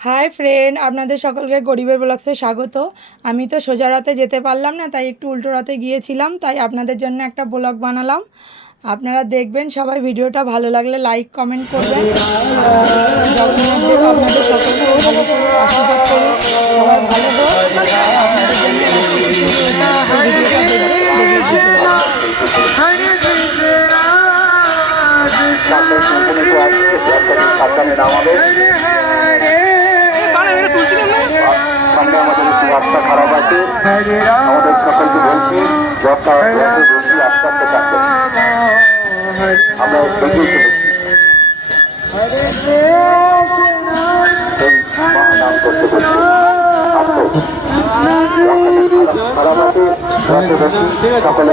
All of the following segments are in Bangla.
হাই ফ্রেন্ড আপনাদের সকলকে গরিবের ব্লগসে স্বাগত। আমি তো সোজা রাতে যেতে পারলাম না তাই একটু উল্টো রাতে গিয়েছিলাম তাই আপনাদের জন্য একটা ব্লগ বানালাম। আপনারা দেখবেন সবাই ভিডিওটা ভালো লাগলে লাইক কমেন্ট করবেন। আপনাদের সকলকে আশীর্বাদ করুন সবাই ভালো আপনাদের জন্য রাস্তা খারাপ আছে। আমাদের সকলকে বলছি রাস্তা বলছি আস্তে আস্তে কাটবে আমরা চলেছি। খারাপ আছে রাস্তা বেশি সকলে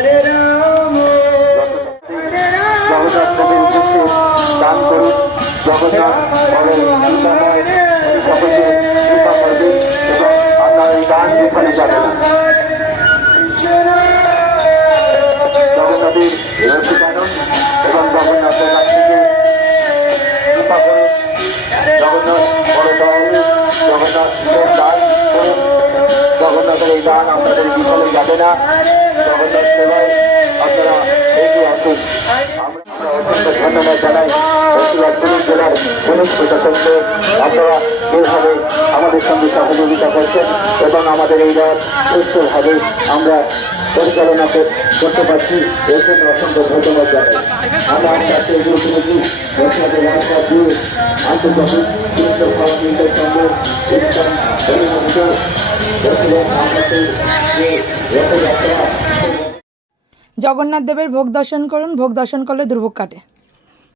জগন্নাথ আপনার এই দান বিফলে যাবে না জগন্নাথের রসিকানন এবং জগন্নাথের কাছ থেকে কৃপা করুন জগন্নাথ বড় দল জগন্নাথ দান করুন জগন্নাথের এই দান আপনাদের বিফলে যাবে না। জগন্নাথ সেবায় আপনারা পুলিশ প্রশাসনকে আপনারা যেভাবে আমাদের সঙ্গে সহযোগিতা করছেন এবং আমাদের এই রাত সুস্থভাবে আমরা পরিচালনা করতে পারছি। এর জন্য অসংখ্য ধন্যবাদ জানাই। আমরা আমার কাছে বর্ষাদের জগন্নাথ দেবের ভোগ দর্শন করুন। ভোগ দর্শন করলে দুর্ভোগ কাটে।